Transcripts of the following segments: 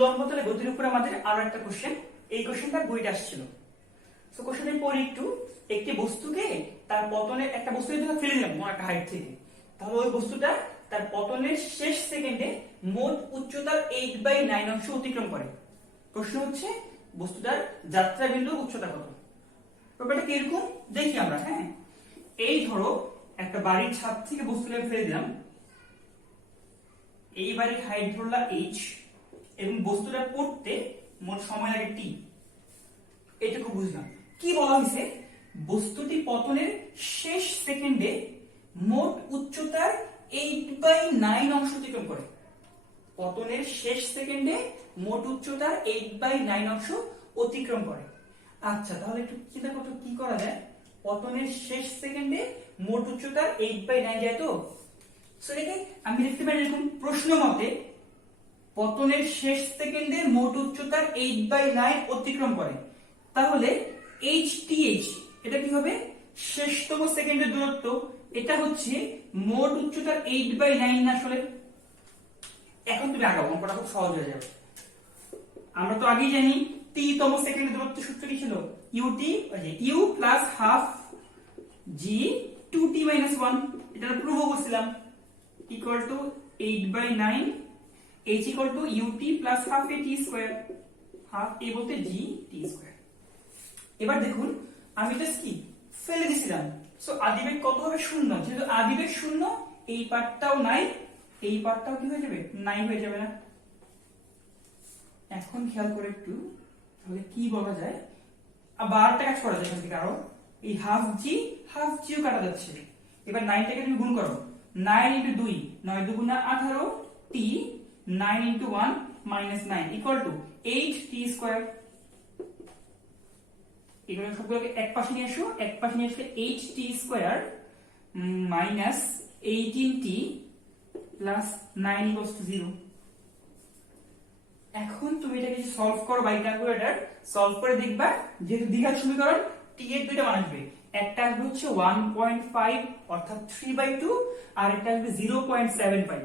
উল্লম্ব তলে গতির উপর আমাদের আরো একটা কোশ্চেন, এই কোশ্চেনটা বইতে আসছিল। সো কোশ্চেনে পড়ি একটু, একটি বস্তুকে তার পতনের, একটা বস্তু যদি ফেলে দিলাম কোনো একটা হাইট থেকে, তাহলে ওই বস্তুটা তার পতনের শেষ সেকেন্ডে মোট উচ্চতার 8/9 অংশ অতিক্রম করে। প্রশ্ন হচ্ছে বস্তুটার যাত্রা বিন্দু উচ্চতা কত। ব্যাপারটা কিরকম দেখি আমরা। হ্যাঁ, এই ধরো একটা বাড়ির ছাদ থেকে বস্তুটাকে ফেলে দিলাম, এই বাড়ির হাইট ধরলাম h এবং বস্তুটা পড়তে মোট সময় লাগে t। এটুকু বুঝলাম। কি বলা হয়েছে, বস্তুটি পতনের শেষ সেকেন্ডে মোট উচ্চতার 8/9 অংশ অতিক্রম করে। পতনের শেষ সেকেন্ডে মোট উচ্চতার 8/9 অংশ অতিক্রম করে। আচ্ছা, তাহলে একটু চিন্তা করো কি করা যায়। পতনের শেষ সেকেন্ডে মোট উচ্চতার 8/9 যায় তো। সো এটাকে আমি লিখতে পারি এরকম, প্রশ্ন মতে পতনের শেষ সেকেন্ডে মোট উচ্চতার 8/9 অতিক্রম করে। তাহলে HTH এটা কি হবে, শেষতম সেকেন্ডের দূরত্ব। এটা হচ্ছে মোট উচ্চতার 8/9 না আসলে। এখন তুমি আগাও, অঙ্কটা খুব সহজ হয়ে যাবে। আমরা তো আগেই জানি t তম সেকেন্ডের দূরত্ব সূত্র কি ছিল, ut u plus half g 2t minus 1, এটা প্রুভ করছিলাম, equal to 8/9 h equal to ut plus half a t square, half a বলতে g t স্কয়ার। এবার দেখুন আমি জাস্ট কি ফেলে দিছিলাম। সো আদিবেগ কত হবে, শূন্য। যেহেতু আদিবেগ শূন্য, এই পার্টটাও নাই, এই পার্টটাও কি হয়ে যাবে, নাই হয়ে যাবে না। এখন খেয়াল করে একটু, তাহলে কি বলা যায়, আবার একটা কাজ করা যায় এখান থেকে আরো, এই হাফ জিও কাটা যাচ্ছে। এবার 9টাকে তুমি গুণ করো, 9 ইন্টু 2 9 দুগুণা 18 t 9 into 1 minus 9 equal to 8t square. এগুলো সবগুলোকে এক পাশে নিয়ে আসো, এক পাশে নিয়ে আসলে 8t square minus 18t plus 9 equals to 0। এখন তুমি এটাকে সলভ করো বাই ক্যালকুলেটর, সলভ করে দেখবা যেহেতু দ্বিঘাত সমীকরণ t এর দুইটা মান আসবে, একটা আসবে হচ্ছে 1.5 অর্থাৎ 3/2, আর একটা আসবে 0.75।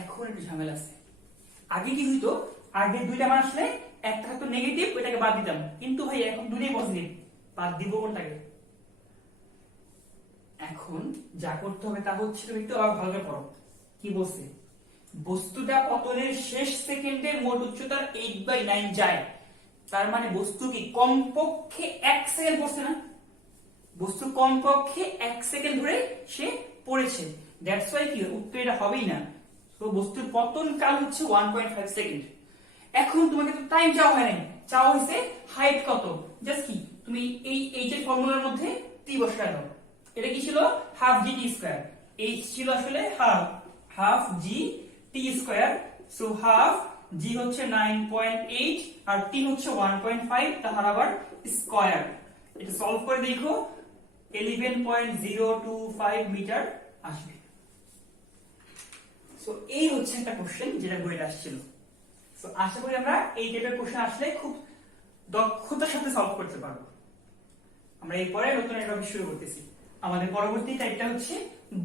এখন একটু ঝামেলা আছে। আগে কি হইতো, আগে দুইটা মান আসলে একটা থাকতো নেগেটিভ, ওইটাকে বাদ দিতাম, কিন্তু ভাই এখন দুটোই পজিটিভ, বাদ দিব কোনটাকে। এখন যা করতে হবে তা হচ্ছে তুমি একটু আবার ভালো করে পড়ো। কি বলছে, বস্তুটা পতনের শেষ সেকেন্ডে মোট উচ্চতার 8/9 যায়, তার মানে বস্তু কি কমপক্ষে 1 সেকেন্ড পড়ছে না, বস্তু কমপক্ষে 1 সেকেন্ড ধরে সে পড়েছে। দ্যাটস ওয়াই কি উত্তর এটা হবেই না। তো বস্তুর পতন কাল হচ্ছে 1.5 সেকেন্ড। এখন তোমাকে তো টাইম চাওয়া হয় নাই, চাওয়া হয়েছে হাইট কত। জাস্ট কি তুমি এই এইচ এর ফর্মুলার মধ্যে t বসায় দাও। এটা কি ছিল, হাফ জি টি স্কয়ার। h ছিল আসলে হাফ জি টি স্কয়ার। সো হাফ জি হচ্ছে 9.8 আর টি হচ্ছে 1.5, তাহার আবার স্কয়ার। এটা সলভ করে দেখো 11.025 মিটার আসবে। সো এই হচ্ছে একটা কোশ্চেন যেটা বইতে আসছিল। সো আশা করি আমরা এই টাইপের কোশ্চেন আসলে খুব দক্ষতার সাথে সলভ করতে পারবো। আমরা এরপরে নতুন একটা বিষয় শুরু করতেছি। আমাদের পরবর্তী টাইপটা হচ্ছে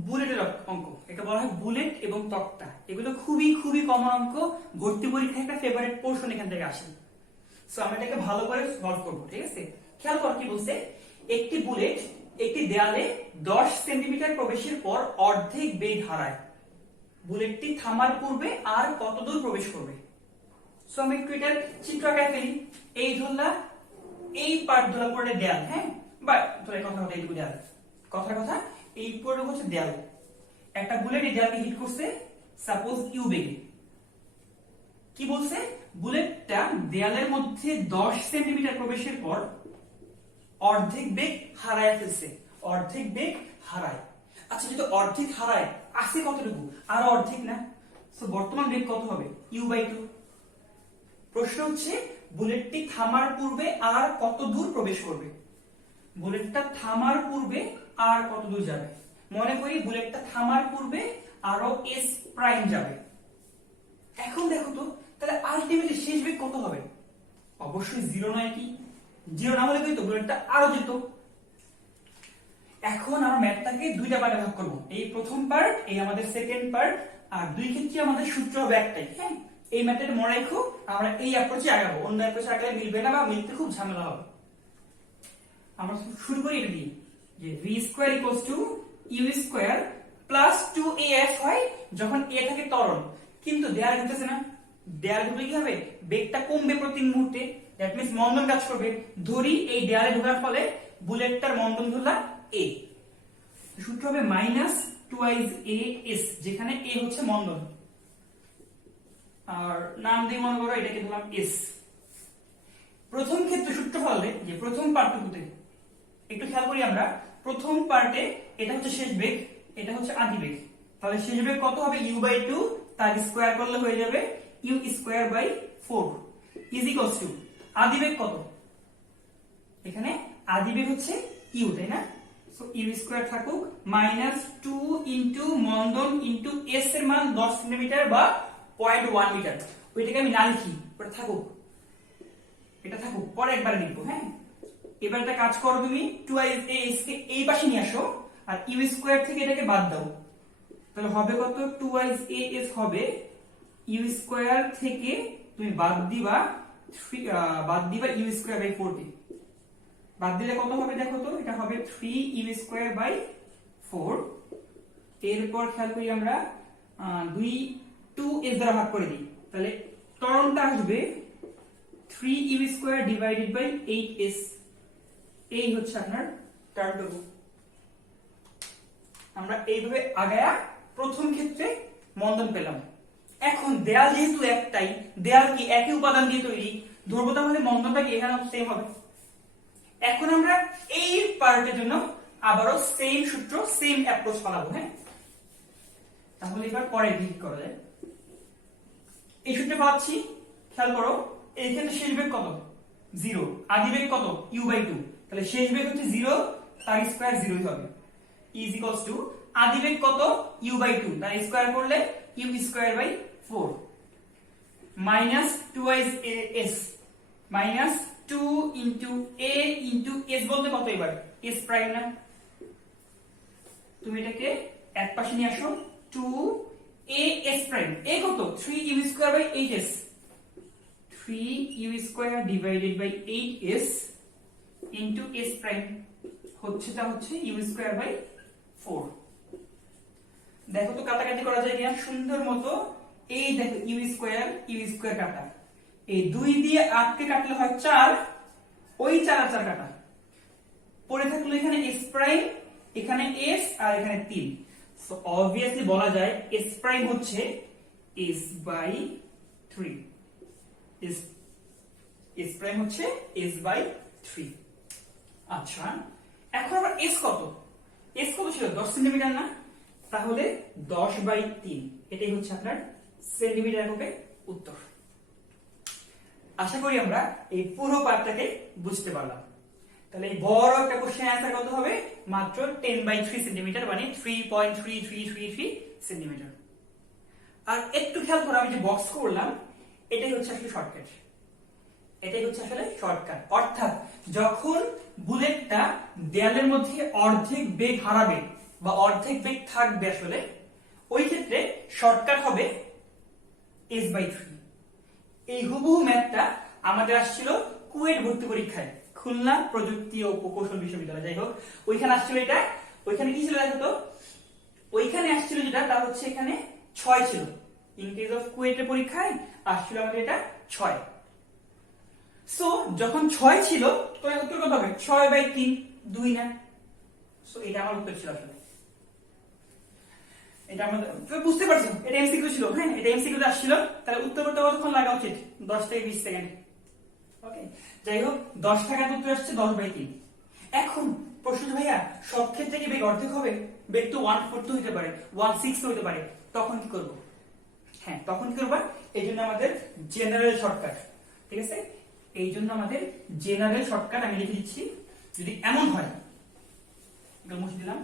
বুলেটের অঙ্ক। এটা বলা হয় বুলেট এবং তক্তা। এগুলো খুবই খুবই কমন অঙ্ক, ভর্তি পরীক্ষায় একটা ফেভারিট পোরশন এখান থেকে আসে। সো আমরা এটাকে ভালো করে সলভ করব, ঠিক আছে। খেয়াল কর কি বলছে, একটি বুলেট একটি দেয়ালে 10 সেন্টিমিটার প্রবেশের পর অর্ধেক বেগ হারায়। বুলেটটি থামার পূর্বে আর কত দূর প্রবেশ করবে। সো আমি একটু এটার চিত্র আঁকায় ফেলি। এই ধরলা, এই পার্ট ধরা পড়ে দেয়াল, হ্যাঁ, বা ধরে কথা এইটুকু দেয়াল, কথার কথা এই পড়ে হচ্ছে দেয়াল। একটা বুলেট এই দেয়ালকে হিট করছে সাপোজ ইউ বেগে। কি বলছে, বুলেটটা দেয়ালের মধ্যে 10 সেন্টিমিটার প্রবেশের পর অর্ধেক বেগ হারায় ফেলছে, অর্ধেক বেগ হারায়। আচ্ছা, যদি অর্ধেক হারায় আসে কতটুকু, আর অর্ধেক না, তো বর্তমান বেগ কত হবে, u/2। প্রশ্ন হচ্ছে বুলেটটি থামার পূর্বে আর কত দূর প্রবেশ করবে। বুলেটটা থামার পূর্বে আর কত দূর যাবে, মনে করি বুলেটটা থামার পূর্বে আরো s প্রাইম যাবে। এখন দেখো তো, তাহলে আলটিমেটলি শেষ বেগ কত হবে, অবশ্যই 0 নয় কি, 0 না হলে কিন্তু বুলেটটা আরো যেত। এখন আমরা ম্যাথটাকে দুইটা পার্টে ভাগ করব, এই প্রথম পার্ট, এই আমাদের সেকেন্ড পার্ট, আর দুই ক্ষেত্রে আমাদের সূত্র হবে একটাই। হ্যাঁ, এই ম্যাথড মনে রাখো, আমরা এই অ্যাপ্রোচে আগাবো, অন্য অ্যাপ্রোচে আগালে মিলবে না বা মিলতে খুব ঝামেলা হবে। আমরা শুরু করি এটা দিয়ে, যে v square equals to u square plus 2af হয় যখন a থাকে ত্বরণ, কিন্তু দেয়ালে ঘুরতেছে না। দেয়ালে ঘুরলে কি হবে, বেগটা কমবে প্রতি মুহূর্তে, দ্যাট মিন্স মন্দন কাজ করবে। ধরি এই দেয়ালে ঢোকার ফলে বুলেটটার মন্দন ধরলা a, সূত্র হবে মাইনাস টুয়াইজ a s, যেখানে a হচ্ছে মন্দন, আর নাম দিয়ে মনে করো এটাকে ধরলাম s। প্রথম ক্ষেত্রে সূত্র ফলে যে প্রথম পার্টটুকুতে একটু খেয়াল করি আমরা, প্রথম পার্টে এটা হচ্ছে শেষ বেগ, এটা হচ্ছে আদি বেগ, তাহলে শেষ বেগ কত হবে u/2, তার স্কয়ার করলে হয়ে যাবে u square by 4 is equals to আদি বেগ কত, এখানে আদি বেগ হচ্ছে u, তাই না? সো u স্কয়ার থাকুক মাইনাস 2 ইনটু মন্দন ইনটু s এর মান 10 সেন্টিমিটার বা 0.1 মিটার, ওইটাকে আমি না লিখি, ওটা থাকুক, এটা থাকুক, পরে একবার লিখবো। হ্যাঁ, এবার একটা কাজ করো, তুমি 2as কে এই পাশে নিয়ে আসো আর u স্কয়ার থেকে এটাকে বাদ দাও, তাহলে হবে কত, 2as হবে u স্কয়ার থেকে তুমি বাদ দিবা u স্কয়ার বাই 4 কে, বাদ দিলে কত হবে দেখো তো, এটা হবে 3 u স্কয়ার বাই 4। এরপর খেয়াল করি আমরা 2s দ্বারা ভাগ করে দিই, তাহলে ত্বরণটা আসবে 3 u square divided by 8s, এই হচ্ছে আপনার টার্মটুকু। আমরা এইভাবে আগায়া প্রথম ক্ষেত্রে মন্দন পেলাম। এখন দেয়াল যেহেতু একটাই, দেয়াল কি একই উপাদান দিয়ে তৈরি, ধরবো তাহলে মন্দনটা কি এখানে সেম হবে। এখন আমরা এই পার্টের জন্য আবারও সেম সূত্র, সেম অ্যাপ্রোচ ফলাবো। হ্যাঁ, তাহলে এবার পরে ভিট করা যায়, এই সূত্রে পাচ্ছি, খেয়াল করো, এই ক্ষেত্রে শেষ বেগ কত 0, আদি বেগ কত u/2, তাহলে শেষ বেগ হচ্ছে 0, তার স্কয়ার 0 হবে, ইজ ইকুয়ালস টু আদি বেগ কত u/2, তার স্কয়ার করলে u square by 4 minus 2as minus 2 into a into s, বলতে কত এবার s প্রাইম না, তুমি এটাকে এক পাশে নিয়ে আসো, 2as প্রাইম, a কত 3 u square by 8s, 3 u square divided by 8s into s prime হচ্ছে u স্কয়ার বাই 4। দেখো তো কাটাকাটি করা যায় কিনা সুন্দর মতো, এই দেখো u স্কয়ার কাটা, এই 2 দিয়ে 8 কে কাটলে হয় 4, ওই 4 আর 4 কাটা, পড়ে থাকলো এখানে s প্রাইম, এখানে s আর এখানে 3, সো অবভিয়াসলি বলা যায় s প্রাইম হচ্ছে s বাই 3, s প্রাইম হচ্ছে s বাই 3। আচ্ছা, এখন আবার s কত ছিল 10 সেন্টিমিটার না, তাহলে 10/3, এটাই হচ্ছে আপনার সেন্টিমিটার হবে উত্তর। আশা করি আমরা এই পুরো পার্টটাকে বুঝতে পারলাম। তাহলে এই বড় একটা কোশ্চেন অ্যান্সার কত হবে, মাত্র 10/3 সেন্টিমিটার, মানে 3.3333 সেন্টিমিটার। আর একটু খেয়াল করো, আমি যে বক্স করলাম এটাই হচ্ছে আসলে শর্টকাট, অর্থাৎ যখন বুলেটটা দেয়ালের মধ্যে অর্ধেক বেগ হারাবে বা অর্ধেক বেগ থাকবে, আসলে ওই ক্ষেত্রে শর্টকাট হবে s/3। এই হুবহু ম্যাথটা আমাদের আসছিল কুয়েট ভর্তি পরীক্ষায়, খুলনা প্রযুক্তি ও প্রকৌশল বিশ্ববিদ্যালয়, যাই হোক ওইখানে আসছিল এটা। ওইখানে কি ছিল দেখো তো, ওইখানে আসছিল যেটা, তা হচ্ছে এখানে 6 ছিল, ইন কেস অফ কুয়েটের পরীক্ষায় আসছিল আমাদের এটা 6। সো যখন 6 ছিল, তো উত্তর কত হবে 6/3, 2 না, সো এটা আমার উত্তর ছিল আসলে। এটা আমরা বুঝতে পারছো, এটা এমসিকিউ ছিল। হ্যাঁ, এটা এমসিকিউ তে আসছিল, তাহলে উত্তর করতে কতক্ষণ লাগা উচিত, 10 থেকে 20 সেকেন্ড। ওকে, যাই হোক 10 টাকার উত্তর আসছে 10/3। এখন প্রশ্ন, ভাইয়া সব ক্ষেত্রে কি বেগ অর্ধেক হবে? বেগ তো 1/4 হতে পারে, 1/6 হতে পারে, তখন কি করব? হ্যাঁ, তখন কি করবা, এই জন্য আমাদের জেনারেল শর্টকাট, ঠিক আছে, এই জন্য আমাদের জেনারেল শর্টকাট আমি লিখে দিচ্ছি। যদি এমন হয়, এটা মুছে দিলাম,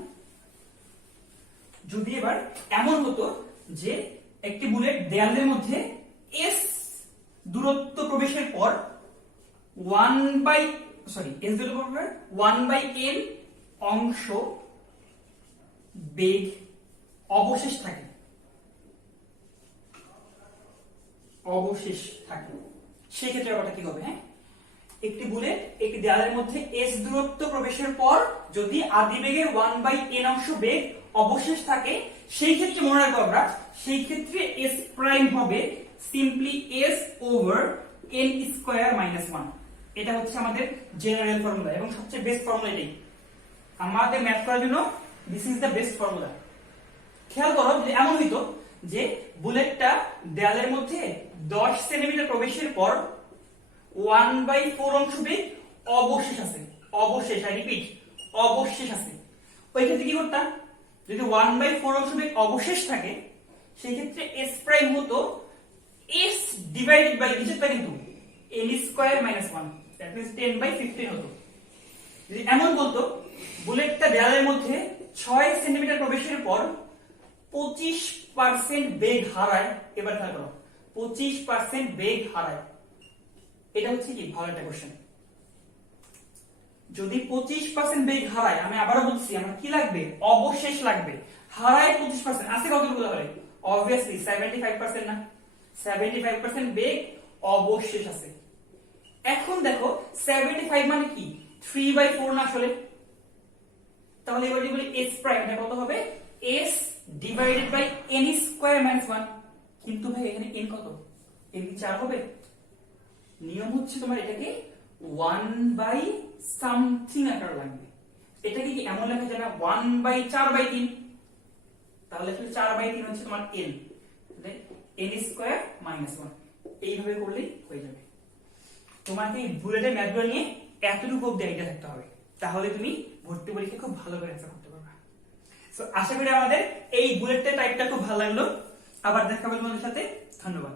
যদি এবার এমন হতো যে একটি বুলেট দেয়ালের মধ্যে s দূরত্ব প্রবেশের পর 1/n অংশ বেগ অবশেষ থাকে, অবশেষ থাকে, সেই ক্ষেত্রে ব্যাপারটা কি হবে? হ্যাঁ, একটি বুলেট একটি দেয়ালের মধ্যে s দূরত্ব প্রবেশের পর যদি আদিবেগের 1/n অংশ বেগ অবশেষ থাকে, সেই ক্ষেত্রে মনে রাখবো আমরা, সেই ক্ষেত্রে s প্রাইম হবে simply s over n square minus 1। এটা হচ্ছে আমাদের জেনারেল ফর্মুলা এবং সবচেয়ে বেস্ট ফর্মুলা এটাই আমাদের ম্যাথ করার জন্য। This is the best formula. খেয়াল করো, যদি এমন হইতো যে বুলেটটা দেয়ালের মধ্যে 10 সেন্টিমিটার প্রবেশের পর 1/4 অংশ বেগ অবশেষ আছে, অবশেষ, আই রিপিট, অবশেষ আছে, ওই ক্ষেত্রে কি করতাম? যদি 1/4 অংশ বেগ অবশেষ থাকে, সেই ক্ষেত্রে s প্রাইম হতো s ডিভাইডেড বাই নিচেরটা কিন্তু n square minus 1, that means 10/15 হতো। যদি এমন বলতো বুলেটটা দেয়ালের মধ্যে 6 সেন্টিমিটার প্রবেশের পর 25% বেগ হারায়, এবার খেয়াল করো, 25% বেগ হারায়, এটা হচ্ছে কি ভালো একটা কোশ্চেন। যদি 25% বেগ হারায়, আমি আবারও বলছি, আমার কি লাগবে? অবশেষ লাগবে। হারায় 25%, আছে কতটুকু তাহলে? অবভিয়াসলি 75% না? 75% বেগ অবশেষ আছে। এখন দেখো 75 মানে কি? 3/4 না আসলে? তাহলে এবার যদি বলি s প্রাইম, এটা কত হবে? s divided by n square minus 1। কিন্তু ভাই এখানে n কত? n কি 4 হবে? নিয়ম হচ্ছে তোমার এটাকে 1 বাই সামথিং আকার লাগবে। এটাকে কি এমন লেখা যায় না 1/4/3? তাহলে আসলে 4/3 হচ্ছে তোমার n, তাহলে n স্কয়ার মাইনাস 1। এইভাবে করলেই হয়ে যাবে। তোমাকে বুলেটের ম্যাথগুলো নিয়ে এতটুকু অব্দি আইডিয়া থাকতে হবে, তাহলে তুমি ভর্তি পরীক্ষা খুব ভালো করে অ্যান্সার করতে পারবে। সো আশা করি আমাদের এই বুলেটের টাইপটা খুব ভালো লাগলো। আবার দেখা হবে তোমাদের সাথে। ধন্যবাদ।